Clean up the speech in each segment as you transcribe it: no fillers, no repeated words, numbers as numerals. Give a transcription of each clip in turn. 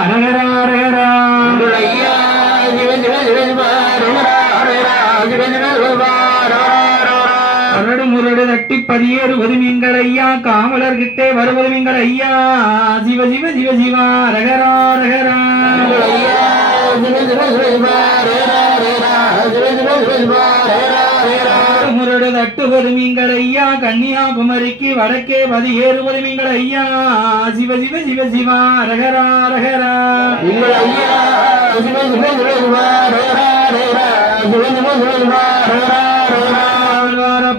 அரகரா அரகரா ஐயா சிவ சிவ சிவ அரடு முரடு தட்டி பதியேறுவது நீங்கள் ஐயா காவலர்கிட்டே வருவது நீங்கள் ஐயா சிவ சிவ சிவ சிவா அரகரா அரகரா முரடு தட்டுவது நீங்கள் ஐயா கன்னியாகுமரிக்கு வடக்கே பதியேறுவது நீங்கள் ஐயா சிவ சிவ சிவ சிவா அரகரா அரகரா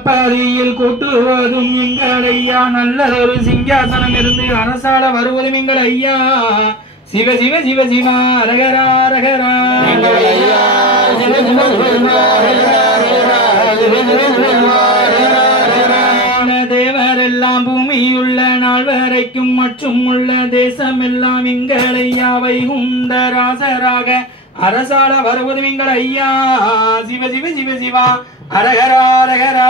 பாரியில் கூட்டுவதும் எங்கள் ஐயா நல்லதொரு சிங்காசனம் இருந்து அரசாள வருவதும் எங்கள் ஐயா சிவ சிவ சிவ சிவா அரகரா அரகரா தேவரெல்லாம் பூமியுள்ள நாள் வரைக்கும் மற்றும் உள்ள தேசம் எல்லாம் எங்கள் ஐயா வைகுண்டராசராக அரசாள வருவதும் எங்கள் ஐயா சிவ சிவ சிவ சிவா அரகரா அரகரா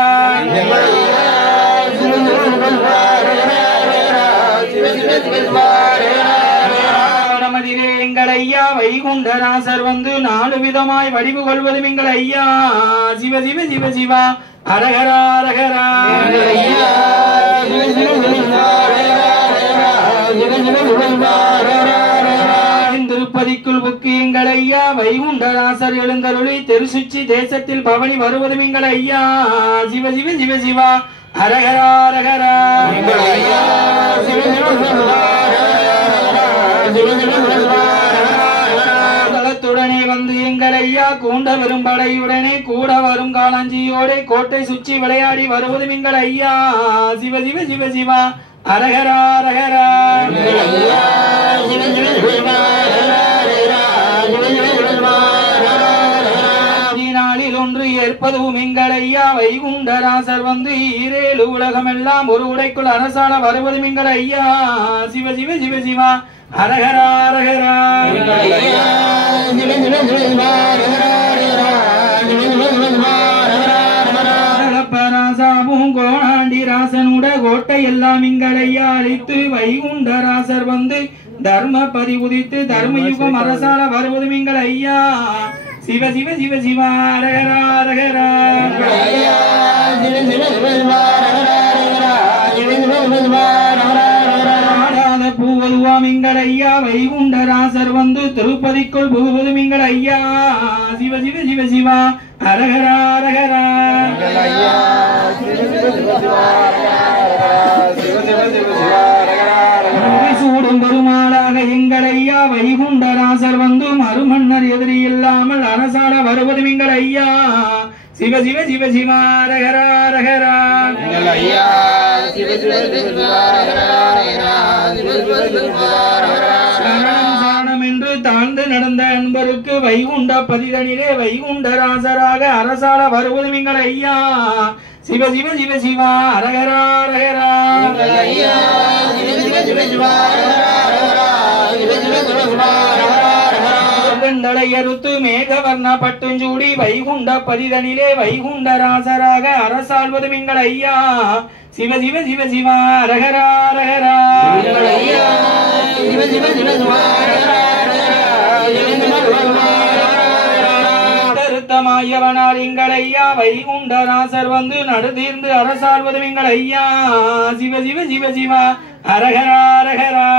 நமதிலே எங்கள் ஐயா வைகுண்டராசர் வந்து 4 விதமாய் வடிவு கொள்வதும் எங்கள் ஐயா சிவ சிவ சிவ சிவா அரகரா அரகரா திருப்பதிக்குள் புக்கு எங்கள் ஐயா வைகுண்டராசர் எழுந்தருளி தெருசுச்சி தேசத்தில் பவனி வருவதும் எங்கள் ஐயா சிவ சிவ சிவ சிவா அரகரா அரகரா தளத்துடனே வந்து எங்கள் ஐயா கூண்ட வரும் படையுடனே கூட வரும் காலாஞ்சியோட கோட்டை சுற்றி விளையாடி வருவதும் எங்கள் ஐயா சிவ சிவ சிவ சிவா அரகரா அரகரா நாளில் ஒன்று ஏற்பதும் எங்கள் ஐயா வைகுண்டராசர் வந்து 7 உலகம் எல்லாம் ஒரு உடைக்குள் அரசாள வருவதும் எங்கள் ஐயா சிவ சிவ சிவ சிவா அரகரா அரகரா கோணாண்டிராசனுட கோட்டை எல்லாம் எங்கள் ஐயா அழித்து வைகுண்டராசர் வந்து தர்மபதி உதித்து தர்மயுகம் அரசாள வருவதும் எங்கள் ஐயா சிவ சிவ சிவ சிவா அரகரா அரகரா பூவதுவாம் எங்கள் ஐயா வைகுண்டராசர் வந்து திருப்பதிக்குள் புகுவதும் எங்கள் ஐயா சிவ சிவ சிவ சிவா அரகரா அரகரா சூடும் பெருமாளாக எங்கள் ஐயா வைகுண்டராசர் வந்து மறுமன்னர் எதிரி இல்லாமல் அரசாள வருவதும் எங்கள் ஐயா சிவ சிவ சிவ சிவா அரகரா அரகரா சரணம் என்று தாழ்ந்து நடந்த அன்பருக்கு வைகுண்ட பதிதனிலே வைகுண்டராசராக அரசாள வருவதும் எங்கள் ஐயா சிவ சிவ சிவ சிவா அரகரா அரகரா தடையறுத்து மேகவர்ண பட்டுஞ்சூடி வைகுண்ட பதிதனிலே வைகுண்டராசராக அரசாள்வதும் எங்கள் ஐயா சிவ சிவ சிவ சிவா அரகரா அரகரா கருத்தமாயவனார் எங்கள் ஐயா வைகுண்டராசர் வந்து நடுதீர்ந்து அரசாள்வதும் எங்கள் ஐயா சிவ சிவ சிவ சிவா அரகரா அரகரா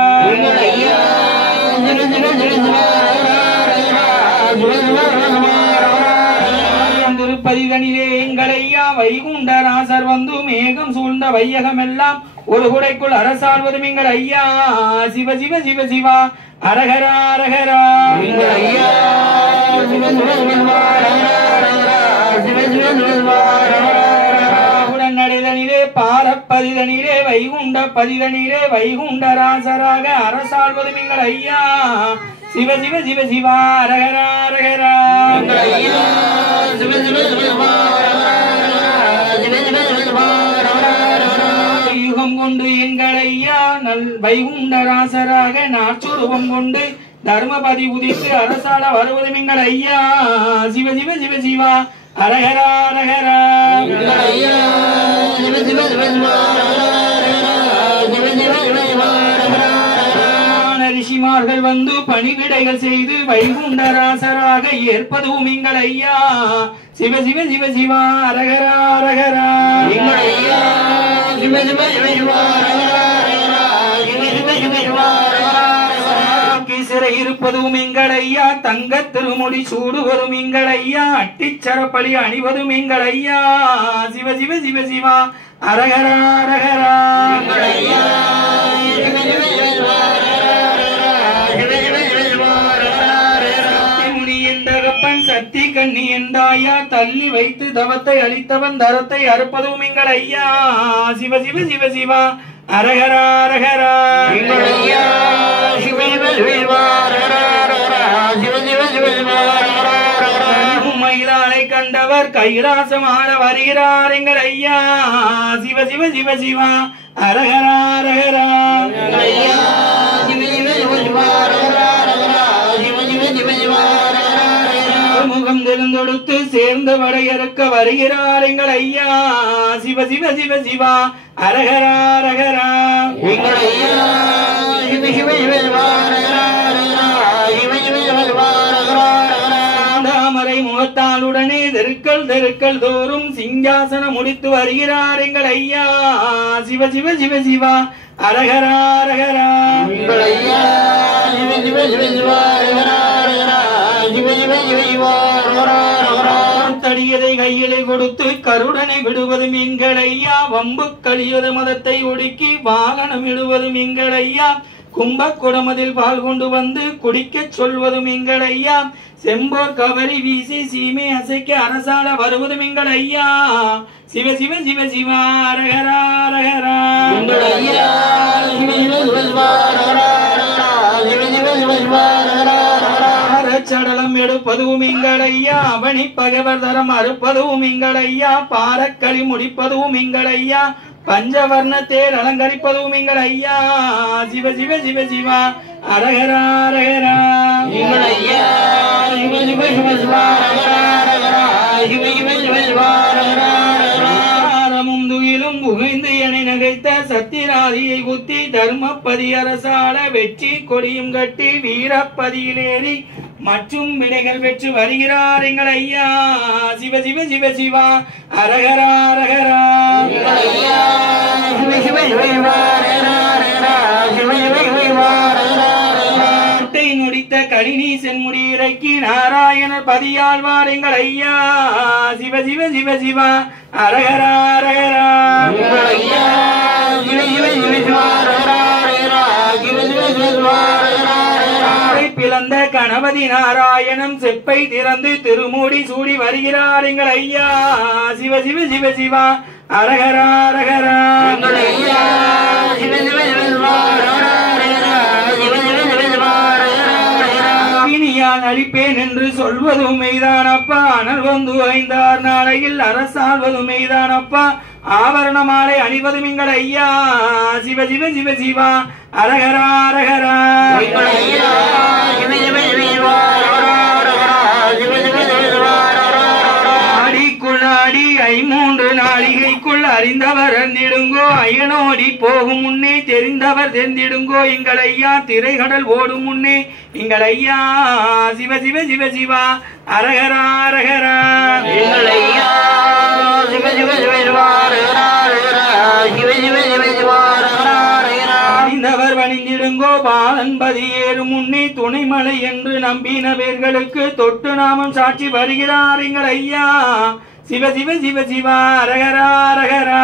திருப்பதிதனிலே எங்கள் ஐயா வைகுண்டராசர் வந்து மேகம் சூழ்ந்த வையகம் எல்லாம் ஒரு குடைக்குள் அரசாள்வதும் எங்கள் ஐயா சிவ சிவ சிவ சிவா அரகரா அரகரா உடனடிதனிலே பாரப்பதிதனிலே வைகுண்ட பதிதனிலே வைகுண்டராசராக அரசாள்வதும் எங்கள் ஐயா சிவ சிவ சிவ சிவா அரகரா அரகரா யுகம் கொண்டு எங்கள் ஐயா நல் வைகுண்டராசராக நாச்சுருவம் கொண்டு தர்மபதி உதித்து அரசாள வருவதும் எங்கள் ஐயா சிவ சிவ சிவ சிவா அரகரா அரகரா ரிஷி பரிமார்கள் வந்து பணிவிடைகள் செய்து வைகுண்டராசராக ஏற்பதும் எங்கள் ஐயா சிவ சிவ சிவ சிவா அரகரா அரகரா சிவ சிவ சிவ சிவா சிறை இருப்பதும் எங்கள் ஐயா தங்க திருமுடி சூடுவதும் எங்கள் ஐயா அட்டிச்சரப்பலி அணிவதும் எங்கள் ஐயா சிவ சிவ சிவ சிவா அரகரா அரகரா முனி என்றகப்பன் சக்தி கண்ணி என்றாயா தள்ளி வைத்து தவத்தை அளித்தவன் தரத்தை அறுப்பதும் எங்கள் ஐயா சிவ சிவ சிவ சிவா அரகரா அரகரா மயிலானை கண்டவர் கைலாசமான வருகிறார் எங்கள் ஐயா சிவ சிவ சிவ சிவா அரகரா அரகரா முகம் தெரிந்தொடுத்து சேர்ந்த வடையறுக்க வருகிறார் எங்கள் ஐயா சிவ சிவ சிவ சிவா அரகரா அரகரா தாமரை முகத்தாலுடனே தெருக்கள் தெருக்கள் தோறும் சிங்காசன முடித்து வருகிறார் எங்கள் ஐயா சிவ சிவ சிவ சிவா அரகரா அரகரா தடியதை கையிலே கொடுத்து கருடனை விடுவதும் எங்கள் ஐயா வம்பு கலியுத மதத்தை ஒடுக்கி வாகனம் இடுவதும் எங்கள் ஐயா கும்பக்குடமதில் பால் கொண்டு வந்து குடிக்க சொல்வதும் எங்கள் ஐயா செம்போர் கவரி வீசி சீமை அசைக்க அரசால வருவதும் எங்கள் ஐயா சிவ சிவ சிவ சிவா அரகரா அரகரா சடலம் எடுப்பதும் எங்கள் ஐயா அவனி பகைவர் தரம் அறுப்பதும் எங்கள் ஐயா பாரக்களி முடிப்பதும் எங்கள் ஐயா பஞ்சவர்ண தேர் அலங்கரிப்பதும் எங்கள் ஐயா சிவ சிவ சிவ சிவா அரகரா அரகரா துயிலும் புகைந்து என நகைத்த சத்திராதியை குத்தி தர்மப்பதி அரசால வெற்றி கொடியும் கட்டி வீரப்பதியிலேறி மற்றும் விடைகள் பெற்று வருகிறார் எங்கள் ஐயா சிவ சிவ சிவ சிவா அரகரா அரகரா நொடித்த கடினி சென்முடி இறக்கி நாராயணர் பதியாழ்வார் எங்கள் ஐயா சிவ சிவ சிவ சிவா அரகரா அரகரா பிளந்த கணபதி நாராயணம் செப்பை திறந்து திருமூடி சூடி வருகிறார் எங்கள் ஐயா சிவ சிவ சிவ சிவா அரகரா அரகரா இனியால் அழிப்பேன் என்று சொல்வதும் மெய்தானப்பா அனல் வந்து ஐந்தார் நாளையில் அரசாள்வதும் மெய்தானப்பா ஆவரண மாலை அணிவதும் எங்கள் ஐயா சிவ சிவ சிவ சிவா அரகரா அரகரா ஆடிக்குள்ளாடி ஐமூன்று நாளிகைக்குள் அறிந்தவர் அறிந்திடுங்கோ ஐயனோடி போகும் முன்னே தெரிந்தவர் தெரிந்திடுங்கோ எங்கள் ஐயா திரைகடல் ஓடும் முன்னே எங்கள் ஐயா சிவ சிவ சிவ சிவா அரகரா அரகரா எங்கள் ஐயா சிவ சிவ சிவ சிவா அறிந்தவர் வணிந்திடுங்கோ பாலன்பதி ஏறு முன்னே துணைமலை என்று நம்பின பேர்களுக்கு தொட்டு நாமம் சாட்சி வருகிறார் எங்கள் ஐயா சிவ சிவ சிவ சிவா அரகரா அரகரா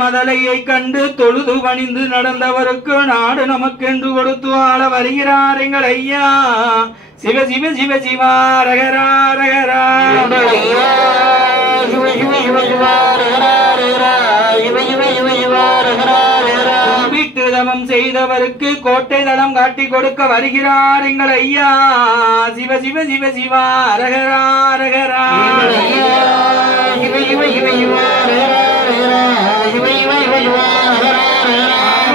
மதலையை கண்டு தொழுது பணிந்து நடந்தவருக்கு நாடு நமக்கென்று கொடுத்து ஆள வருகிறார் எங்கள் ஐயா சிவ சிவ சிவ சிவா அரகரா அரகரா வீட்டு தவம் செய்தவருக்கு கோட்டை தளம் காட்டி கொடுக்க வருகிறார் எங்கள் ஐயா சிவ சிவ சிவ சிவா அரகரா அரகரா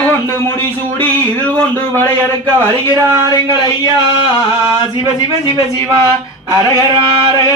கொண்டு முடிசூடி இது கொண்டு வளையறுக்க வருகிறார் எங்கள் ஐயா சிவ சிவ சிவ சிவா அரகரா அரகரா